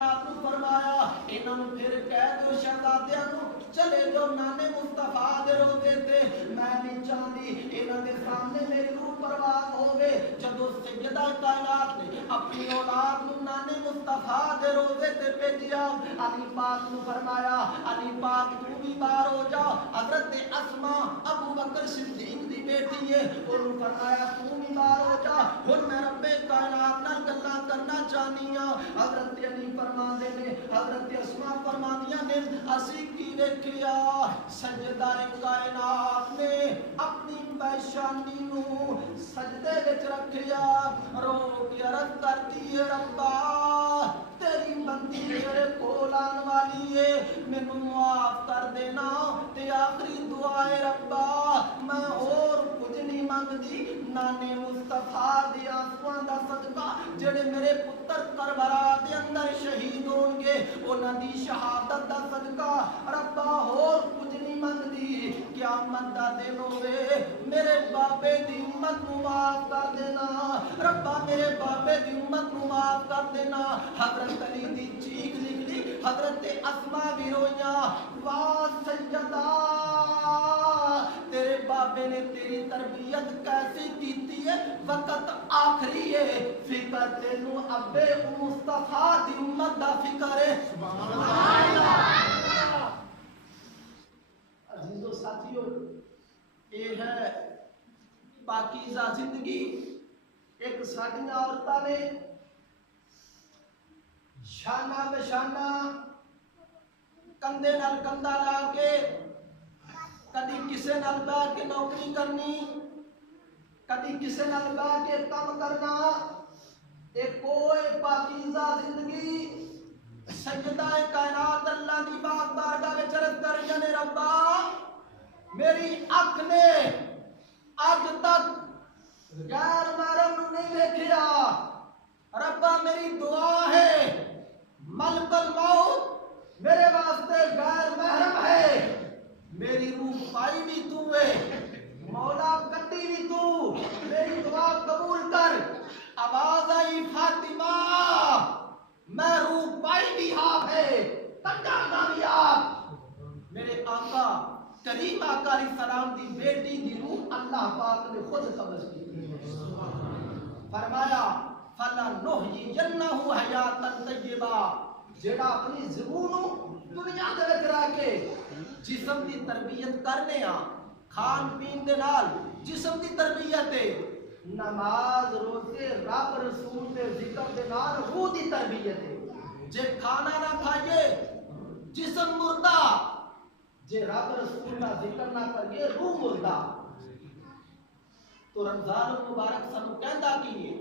آپ نے فرمایا انہوں نے پھر کہہ دو شہزادیاں نو چلے جو نانے مصطفیٰ دے روزے تے میں نہیں چاہتی انہوں نے سامنے میری روح پرواز ہوگے جدو سیدہ کائنات نے اپنی اولاد نو نانے مصطفیٰ دے روزے تے بھیجیا علی پاک نو فرمایا علی پاک تو بھی باہر ہو جا حضرت اسماء ابو بکر صدیق دی بیٹی ہے انہوں فرمایا تو بھی باہر ہو جا ہن میں رب کائنات نال گلاں کرنا چاہنی ہاں حضرت علی فرماندے نے حضرت اسماء فرماندیاں نے اسی کی ویکھیا سجدہ کائنات نے اپنی پیشانی نو سجدے وچ رکھیا رو کے عرض کرتی ہے ربا تیری بندی میرے کول آن والی ہے مینوں معاف کر دینا تے آخری دعا ہے ربا میں اور کچھ نہیں منگدی نانے مصطفیٰ دی آنسواں دا صدقہ جڑے میرے پتر کربلا دے اندر شہید ہون گے انہاں دی شہادت دا صدقہ ربا اور کچھ نہیں منگدی قیامت دا دن ہوئے میرے بابے دی امت نو معاف کر دینا ربا میرے بابے دی امت نو معاف کر دینا حضرت علی دی چیخ نکلی حضرت اسماء بھی رویاں واہ سیدہ تیرے بابے نے تیری تربیت کیسی کیتی ہے وقت آخری ہے فکر تینوں ابے مصطفیٰ دی امت دا فکر ہے سبحان اللہ عزیزو ساتھیو یہ ہے پاکیزہ زندگی ایک ساڑھیاں عورتہ نے شانہ بشانہ کندے نال کندہ لا کے کدی کسے نال بہ کے نوکری کرنی کدی کسے نال بہ کے کام کرنا ایک کوئی پاکیزہ زندگی سجدہ کائنات اللہ کی پاک بارگاہ وچ عرض کر جنے ربا میری اکھ نے اج تک غیر محرم نہیں دیکھیا ربا میری دعا ہے ملک الموت میرے واسطے غیر محرم ہے میری روح پائی بھی تو ہے مولا کٹی بھی تو میری دعا قبول کر آواز آئی فاطمہ میں روح پائی بھی ہاں ہے کٹا کامیاب میرے آقا کریم آقا علیہ السلام دی بیٹی دی روح اللہ پاک نے خود قبض کی فرمایا فَلَنُحْيِيَنَّهُ حَيَاتًا طَيِّبَةً جڑا اپنی زبونوں دنیا دے وچ رہ کے جسم دی تربیت کرنے آ کھان پین دے نال جسم دی تربیت ہے نماز روزے رب رسول دے ذکر دے نال روح دی تربیت ہے جے کھانا نہ کھائیے جسم مردہ جے رب رسول کا ذکر نہ کریے روح مردہ تو رمضان المبارک سانو کہندا کی ہے